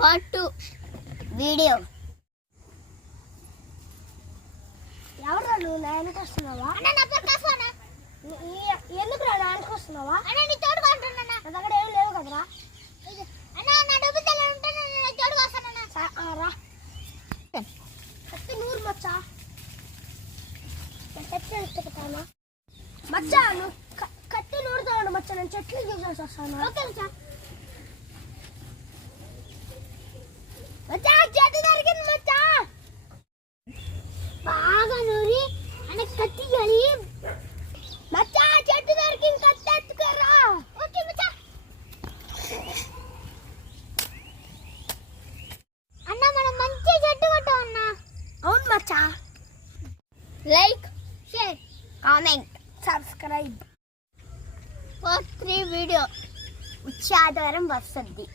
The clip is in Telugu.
Part 2 video. ఎవరు నువ్వు నాయనకి వస్తున్నావా? అన్న నా పేరు కాసునా. ఎందుకు రా నాయనకి వస్తున్నావా? అన్న నీ తోడు కొంటున్నా. నా దగ్గర ఏం లేవు కదరా. అన్న నా డబ్బు తెల్ల ఉంటే నేను తోడు వస్తానన్న. రా కత్తి నూరు మచ్చా. చెట్లు ఎత్తుకుతానా మచ్చా? నువ్వు కత్తి నూరుతా ఉండు మచ్చా. నేను చెట్లు చూసేసి వస్తాను. ఓకే మచ్చా. మచ్చా చెట్టు దొరికింది మచ్చా. బాగా నూరి అన్న కత్తి ఇయ్యాలి. మచ్చా చెట్టు దొరికింది, కత్తి ఎత్తుకోరా. ఓకే మచ్చా. అన్న మనం మంచి చెట్టు కొట్టాం అన్న. అవును మచ్చా. Like, share, comment, subscribe. Part 3 video వచ్చే ఆదివారం వస్తుంది.